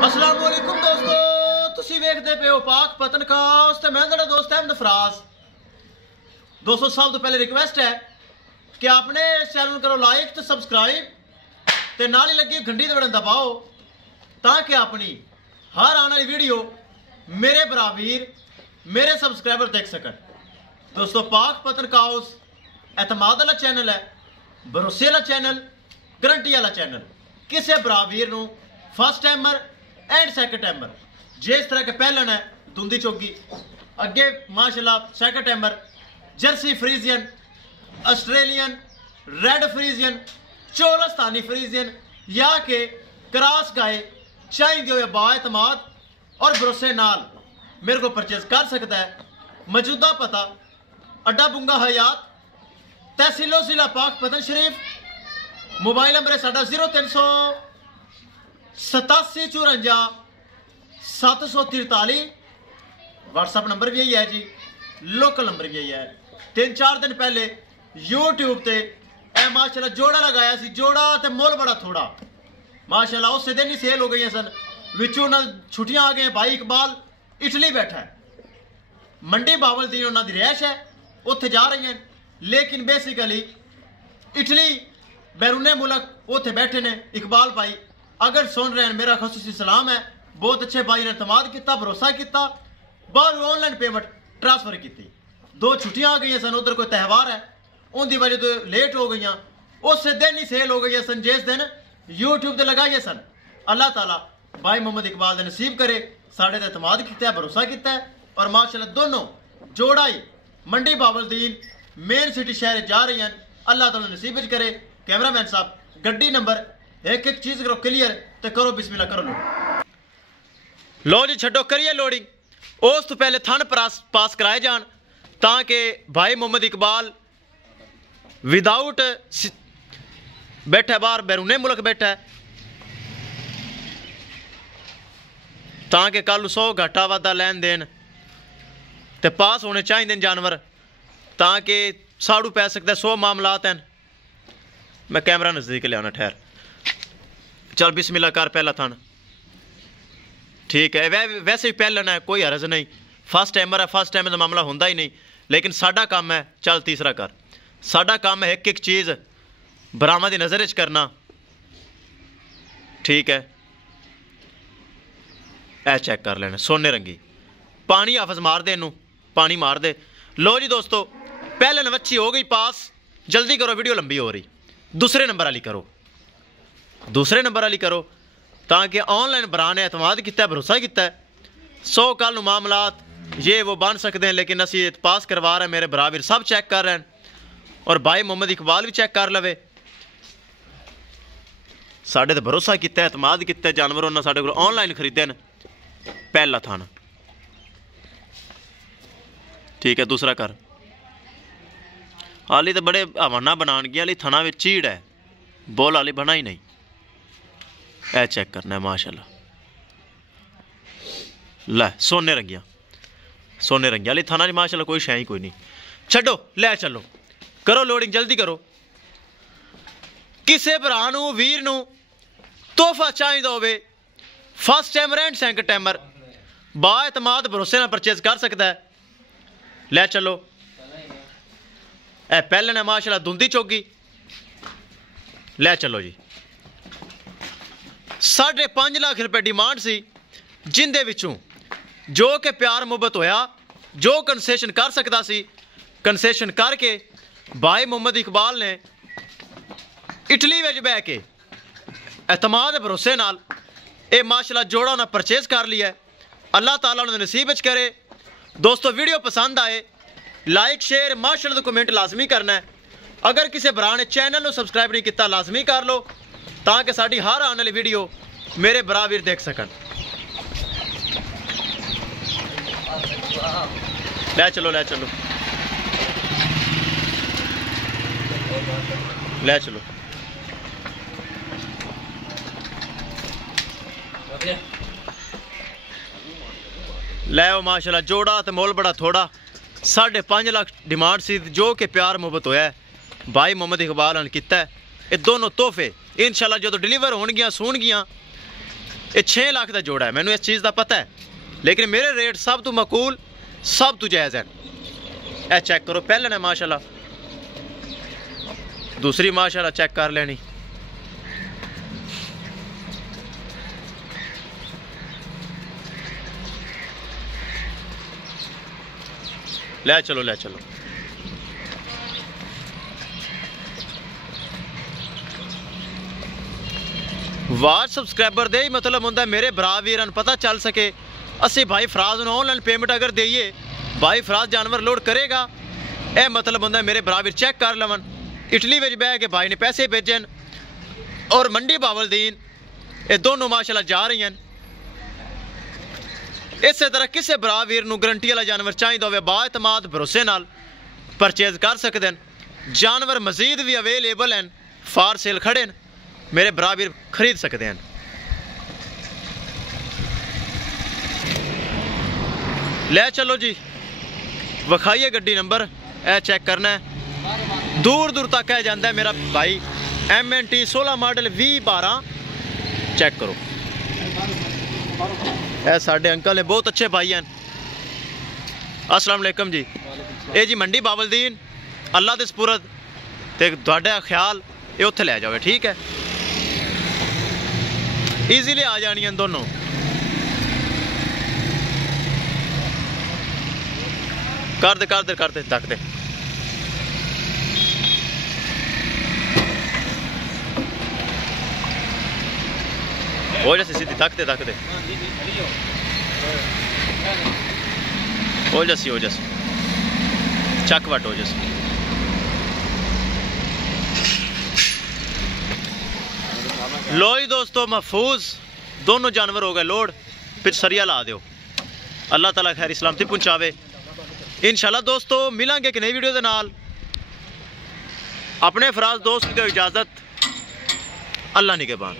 अस्सलाम वालेकुम दोस्तों, तुसी वेखदे पे हो पाक पतनकास ते मैं तेरा दोस्त अहमद फराज। दोस्तों सब तो पहले रिक्वेस्ट है कि आपने इस चैनल करो लाइक तो सब्सक्राइब ते नाल ही लगी घंटी ते बटन दबाओ ताकि अपनी हर आने वाली वीडियो मेरे बराबर मेरे सब्सक्राइबर देख सकन। दोस्तों पाक पतनकास एतमाद वाला चैनल है, भरोसे वाला चैनल, गारंटी वाला चैनल। किसी बराबर नूं first timer and second timer जिस तरह के पहलन है धुंदी चौकी अगे माशाल्लाह second timer Jersey Friesian, Australian, red Friesian, Cholistani Friesian या के क्रॉस गाय चाहिए हो बाएतमाद और भरोसे नाल मेरे को परचेज कर सकता है। मौजूदा पता अड्डा बुंगा हयात, तहसीलो जिला पाक पतन शरीफ। मोबाइल नंबर है साडा 038754 व्हाट्सएप नंबर भी यही है जी, लोकल नंबर भी यही है। 3-4 दिन पहले यूट्यूब ते माशाल्लाह जोड़ा लगाया सी, जोड़ा ते मोल बड़ा थोड़ा माशाल्लाह उस दिन ही सेल हो गई सन। विचों ना छुट्टियां आ गई। भाई इकबाल इटली बैठा है, मंडी बावलदीन उन्होंने रिहायश है, उत्थे जा रही हैं, लेकिन बेसिकली इटली बैरूने मुल्क उत्थे बैठे ने। इकबाल भाई अगर सुन रहे हैं मेरा खसूसी सलाम है, बहुत अच्छे भाई ने एतमाद किया, भरोसा किया, बाहर ऑनलाइन पेमेंट ट्रांसफर की। 2 छुट्टियां आ गई सन, उधर कोई त्यौहार है उनकी वजह तो लेट हो गई, उस दिन ही सेल हो गई सन जिस दिन यूट्यूब से लगाइए सन। अल्लाह ताला भाई मोहम्मद इकबाल ने नसीब करे, साढ़े ते एतमाद किया, भरोसा किया और माशाल्लाह दोनों जोड़ा ही मंडी बावलदीन मेन सिटी शहर जा रही हैं। अल्लाह ताला नसीब करे। कैमरामैन साहब गड्डी नंबर एक चीज करो क्लियर तो करो बिस्मिल्लाह करो लो जी, छड्डो करिए लोडिंग। उस तो पहले थन पास कराए जान ताकि भाई मोहम्मद इकबाल विदाउट बैठा बाहर बैरूने मुल्क बैठा है, ताकि कल 100 घाटा वादा लैन देन ते पास होने चाहिए जानवर, ताकि साड़ू पै सकता है। 100 मामलात हैं। मैं कैमरा नज़दीक ले आना, ठहर चल बिस्मिल्लाह कर पहला थान। ठीक है, वैसे ही पहलन है, कोई हरज नहीं। फर्स्ट टाइमर है, फर्स्ट टाइम का मामला होंदा ही नहीं, लेकिन साडा काम है, चल तीसरा कर। साडा काम है एक चीज़ बरामद नज़र च करना। ठीक है, ए चेक कर लेना, सोने रंगी पानी हाफज मार दे, इनू पानी मार दे। लो जी दोस्तों, पहले नवच्छी हो गई पास, जल्दी करो वीडियो लंबी हो रही। दूसरे नंबर वाली करो, दूसरे नंबर वाली करो, ताकि ऑनलाइन बरा ने एतमाद किया, भरोसा किया। 100 कल मामलात ये वो बन सकते हैं, लेकिन असी पास करवा रहे हैं, मेरे बराबर सब चेक कर रहे हैं और भाई मोहम्मद इकबाल भी चेक कर लवे। साढ़े तो भरोसा किया, एतमाद किया, जानवर उन्होंने साढ़े को ऑनलाइन खरीदे न। पहला थाना ठीक है, दूसरा कर। हाली तो बड़े हवाना बना गया, हाली थाना में चीड़ है, बोल हाली बना ही नहीं। ए चेक करना है माशाल्लाह, लै सोने रंगिया, सोने रंगिया हाली थाना माशाल्लाह, कोई शै ही कोई नहीं। छड्डो लै चलो, करो लोडिंग, जल्दी करो। किसी भरा नूं वीर नूं तोहफा चाहिए होवे, first timer and second timer बाएतमाद भरोसे नाल परचेज कर सकता है। लै चलो, ए पहले ने माशाल्लाह धुंदी चौकी। लै चलो जी, 5.5 लाख रुपए डिमांड सी, जिंदे विचों जो कि प्यार मुहब्बत होया, जो कंसेशन कर सकता सी कंसेशन करके भाई मोहम्मद इकबाल ने इटली में बह के एतमाद भरोसे नाल ये माशाल्लाह जोड़ा उन्हें परचेज कर लिया है। अल्लाह ताला उन्हें नसीब च करे। दोस्तों वीडियो पसंद आए लाइक शेयर माशाल्लाह तो कमेंट लाजमी करना है। अगर किसी भरा ने चैनल को सब्सक्राइब नहीं किया लाजमी कर लो, ताकि साड़ी हर आने वाली वीडियो मेरे बराबर देख सकन। ले चलो, ले चलो, ले चलो। ले माशाल्लाह जोड़ा तो मोल बड़ा थोड़ा, 5.5 लाख डिमांड सी, जो कि प्यार मुहब्बत होया है भाई मोहम्मद इकबाल ने किया है। ये दोनों तोहफे इंशाल्लाह जो डिलीवर होणगियां सूणगियां ये 6 लाख का जोड़ा है, मैनू इस चीज़ का पता है, लेकिन मेरे रेट सब तो मकूल सब तो जायज़ है। ए चेक करो, पहले ने माशाल्लाह, दूसरी माशाल्लाह चेक कर लेनी। ले चलो ले चलो। वाच सबसक्राइबर दे ही मतलब होंगे मेरे भरा वीरन पता चल सके। असी भाई फराज ऑनलाइन पेमेंट अगर देइए, भाई फराज जानवर लोड करेगा, यह मतलब होंगे मेरे भरा वीर चेक कर लवन। इटली में बह के भाई ने पैसे भेजन और मंडी बावलदीन, ये दोनों माशाल्लाह जा रही हैं। इस तरह किसी भरा वीर नूं गारंटी वाला जानवर चाहिए होवे, बाएतमाद भरोसे नाल परचेज कर सकते हैं। जानवर मजीद भी अवेलेबल हैं, फार सेल खड़े हैं, मेरे भरा वीर खरीद सकते हैं। ले चलो जी, विखाइए गड्डी नंबर, ए चेक करना है, दूर दूर तक है जाता है मेरा भाई। MNT 16 मॉडल 2012 चेक करो। ए साडे अंकल ने बहुत अच्छे भाई हैं। अस्सलाम वालेकुम जी। ये जी मंडी बावलदीन अल्लाह दे सपुरद ते तुहाडा ख्याल ये उत्थे लै जाओ, ठीक है। ईजीली आ जानियां दोनों। कर दे कर दे कर दे, तक दे। हो जैसे सीधी तक दे हो जैसी चक वट हो जैसी। लो ही दोस्तों, महफूज दोनों जानवर हो गए लोड, पिछ सरिया ला दो। अल्लाह ताला खैर सलामती पहुंचावे। इंशाल्लाह दोस्तों मिलेंगे एक नई वीडियो के नाल। अपने फराज दोस्त की इजाज़त, अल्लाह निगहबान।